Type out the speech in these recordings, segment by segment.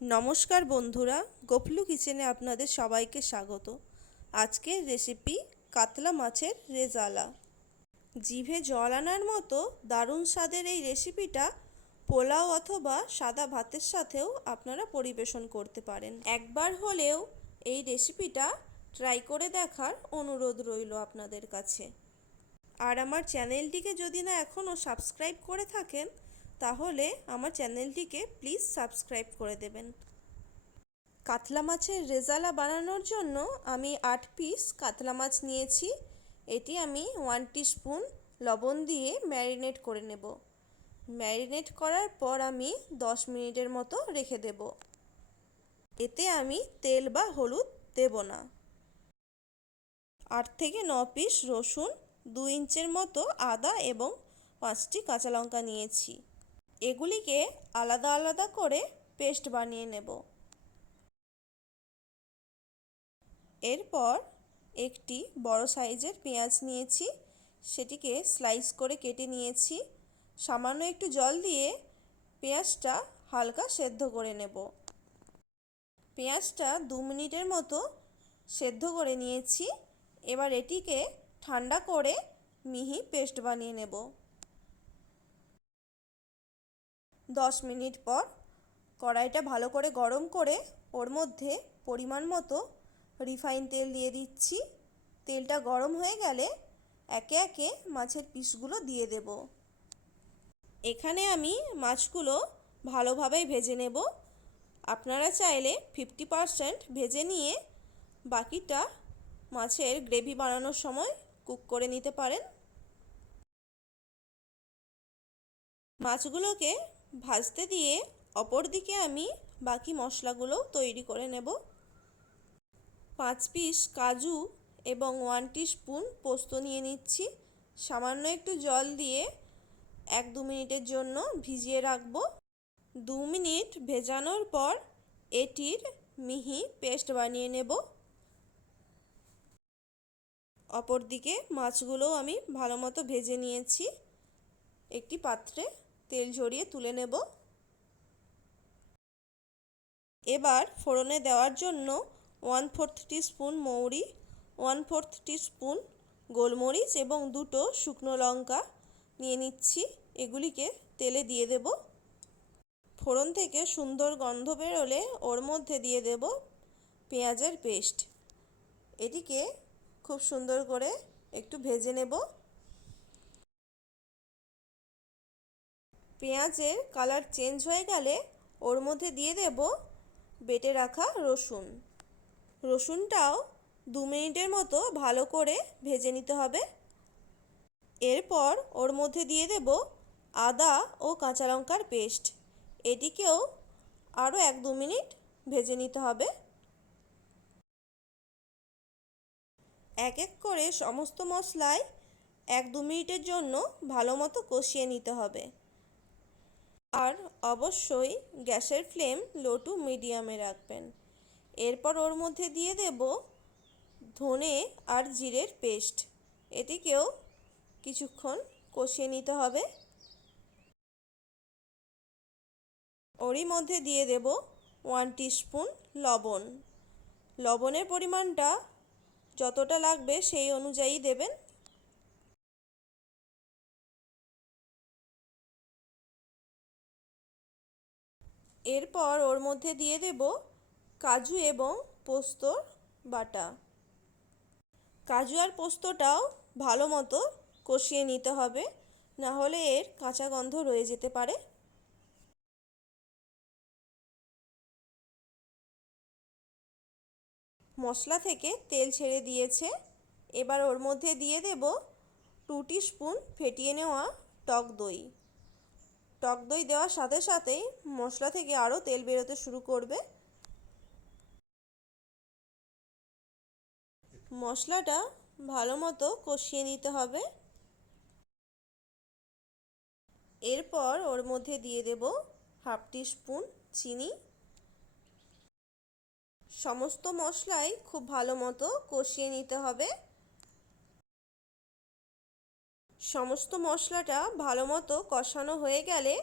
নমস্কার বন্ধুরা, গোপলু কিচেনে আপনাদের সবাইকে স্বাগত। আজকের রেসিপি কাতলা মাছের রেজালা। জিভে জল আনার মতো দারুণ স্বাদের এই রেসিপিটা পোলাও অথবা সাদা ভাতের সাথেও আপনারা পরিবেশন করতে পারেন। একবার হলেও এই রেসিপিটা ট্রাই করে দেখার অনুরোধ রইল আপনাদের কাছে। আর আমার চ্যানেলটিকে যদি না এখনও সাবস্ক্রাইব করে থাকেন, তাহলে আমার চ্যানেলটিকে প্লিজ সাবস্ক্রাইব করে দেবেন। কাতলা মাছের রেজালা বানানোর জন্য আমি 8 পিস কাতলা মাছ নিয়েছি। এটি আমি 1 টিস্পুন লবণ দিয়ে ম্যারিনেট করে নেব। ম্যারিনেট করার পর আমি 10 মিনিটের মতো রেখে দেব। এতে আমি তেল বা হলুদ দেব না। 8 থেকে 9 পিস রসুন, 2 ইঞ্চের মতো আদা এবং 5টি কাঁচা লঙ্কা নিয়েছি। এগুলিকে আলাদা আলাদা করে পেস্ট বানিয়ে নেব। এরপর একটি বড় সাইজের পেঁয়াজ নিয়েছি, সেটিকে স্লাইস করে কেটে নিয়েছি। সামান্য একটু জল দিয়ে পেঁয়াজটা হালকা সেদ্ধ করে নেব। পেঁয়াজটা 2 মিনিটের মতো সেদ্ধ করে নিয়েছি। এবার এটিকে ঠান্ডা করে মিহি পেস্ট বানিয়ে নেব। 10 মিনিট পর কড়াইটা ভালো করে গরম করে ওর মধ্যে পরিমাণ মতো রিফাইন তেল দিয়ে দিচ্ছি। তেলটা গরম হয়ে গেলে একে একে মাছের পিসগুলো দিয়ে দেব। এখানে আমি মাছগুলো ভালোভাবেই ভেজে নেব। আপনারা চাইলে 50% ভেজে নিয়ে বাকিটা মাছের গ্রেভি বানানোর সময় কুক করে নিতে পারেন। মাছগুলোকে ভাজতে দিয়ে অপর দিকে আমি বাকি মশলাগুলো তৈরি করে নেব। 5 পিস কাজু এবং 1 টিস্পুন পোস্ত নিয়ে নিচ্ছি। সামান্য একটু জল দিয়ে 1-2 মিনিটের জন্য ভিজিয়ে রাখবো। 2 মিনিট ভেজানোর পর এটির মিহি পেস্ট বানিয়ে নেব। অপর দিকে মাছগুলোও আমি ভালো মতো ভেজে নিয়েছি। একটি পাত্রে তেল ঝরিয়ে তুলে নেব। এবার ফোড়নে দেওয়ার জন্য 1/4 টিস্পুন মৌরি, 1/4 টিস্পুন গোলমরিচ এবং 2টো শুকনো লঙ্কা নিয়ে নিচ্ছি। এগুলিকে তেলে দিয়ে দেব। ফোড়ন থেকে সুন্দর গন্ধ বেরোলে ওর মধ্যে দিয়ে দেব পেঁয়াজের পেস্ট। এটিকে খুব সুন্দর করে একটু ভেজে নেব। পেঁয়াজের কালার চেঞ্জ হয়ে গেলে ওর মধ্যে দিয়ে দেব বেটে রাখা রসুন। রসুনটাও 2 মিনিটের মতো ভালো করে ভেজে নিতে হবে। এরপর ওর মধ্যে দিয়ে দেব আদা ও কাঁচা লঙ্কার পেস্ট। এটিকেও আরও 1-2 মিনিট ভেজে নিতে হবে। এক এক করে সমস্ত মশলায় 1-2 মিনিটের জন্য ভালো মতো কষিয়ে নিতে হবে। আর অবশ্যই গ্যাসের ফ্লেম লো টু মিডিয়ামে রাখবেন। এরপর ওর মধ্যে দিয়ে দেব ধনে আর জিরের পেস্ট। এটিকেও কিছুক্ষণ কষিয়ে নিতে হবে। ওরই মধ্যে দিয়ে দেব 1 টিস্পুন লবণ। লবণের পরিমাণটা যতটা লাগবে সেই অনুযায়ী দেবেন। এরপর ওর মধ্যে দিয়ে দেব কাজু এবং পোস্তর বাটা। কাজু আর পোস্তটাও ভালো মতো কষিয়ে নিতে হবে, না হলে এর কাঁচা গন্ধ রয়ে যেতে পারে। মশলা থেকে তেল ছেড়ে দিয়েছে। এবার ওর মধ্যে দিয়ে দেব 2 টিস্পুন ফেটিয়ে নেওয়া টক দই। টক দই দেওয়ার সাথে সাথেই মশলা থেকে আরও তেল বেরোতে শুরু করবে। মশলাটা ভালো মতো কষিয়ে নিতে হবে। এরপর ওর মধ্যে দিয়ে দেব 1/2 টিস্পুন চিনি। সমস্ত মশলাই খুব ভালো মতো কষিয়ে নিতে হবে। সমস্ত মশলাটা ভালো মতো কষানো হয়ে গেলে,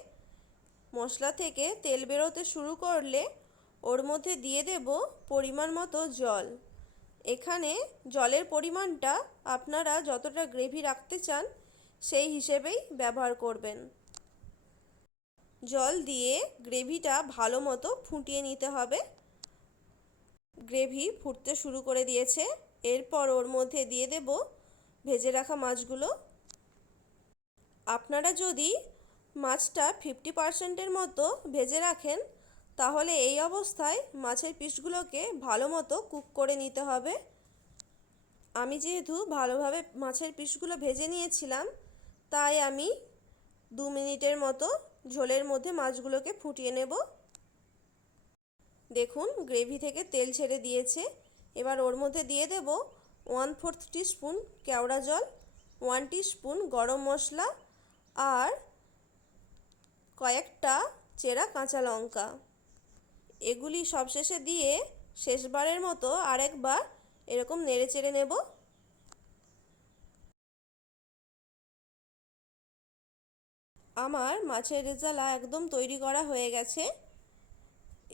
মশলা থেকে তেল বেরোতে শুরু করলে ওর মধ্যে দিয়ে দেব পরিমাণ মতো জল। এখানে জলের পরিমাণটা আপনারা যতটা গ্রেভি রাখতে চান সেই হিসেবেই ব্যবহার করবেন। জল দিয়ে গ্রেভিটা ভালো মতো ফুটিয়ে নিতে হবে। গ্রেভি ফুটতে শুরু করে দিয়েছে। এরপর ওর মধ্যে দিয়ে দেব ভেজে রাখা মাছগুলো। আপনারা যদি মাছটা 50%-এর মতো ভেজে রাখেন তাহলে এই অবস্থায় মাছের পিসগুলোকে ভালো মতো কুক করে নিতে হবে। আমি যেহেতু ভালোভাবে মাছের পিসগুলো ভেজে নিয়েছিলাম তাই আমি 2 মিনিটের মতো ঝোলের মধ্যে মাছগুলোকে ফুটিয়ে নেব। দেখুন গ্রেভি থেকে তেল ছেড়ে দিয়েছে। এবার ওর মধ্যে দিয়ে দেব 1/4 টিস্পুন কেওড়া জল, 1 টিস্পুন গরম মশলা আর কয়েকটা চেরা কাঁচা লঙ্কা। এগুলি সবশেষে দিয়ে শেষবারের মতো আরেকবার এরকম নেড়ে চেড়ে নেব। আমার মাছের রেজালা একদম তৈরি করা হয়ে গেছে।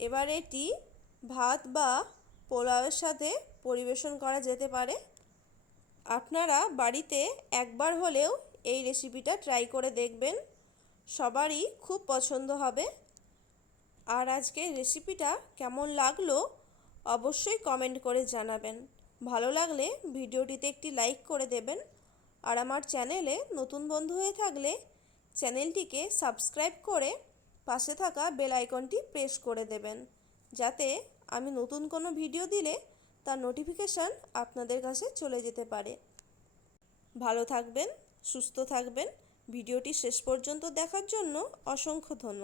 এবার এটি ভাত বা পোলাওয়ের সাথে পরিবেশন করা যেতে পারে। আপনারা বাড়িতে একবার হলেও এই রেসিপিটা ট্রাই করে দেখবেন, সবারই খুব পছন্দ হবে। আর আজকের রেসিপিটা কেমন লাগলো অবশ্যই কমেন্ট করে জানাবেন। ভালো লাগলে ভিডিওটিতে একটি লাইক করে দেবেন। আর আমার চ্যানেলে নতুন বন্ধু হয়ে থাকলে চ্যানেলটিকে সাবস্ক্রাইব করে পাশে থাকা বেল আইকনটি প্রেস করে দেবেন, যাতে আমি নতুন কোনো ভিডিও দিলে তার নোটিফিকেশান আপনাদের কাছে চলে যেতে পারে। ভালো থাকবেন, সুস্থ থাকবেন। ভিডিওটি শেষ পর্যন্ত দেখার জন্য অসংখ্য ধন্যবাদ।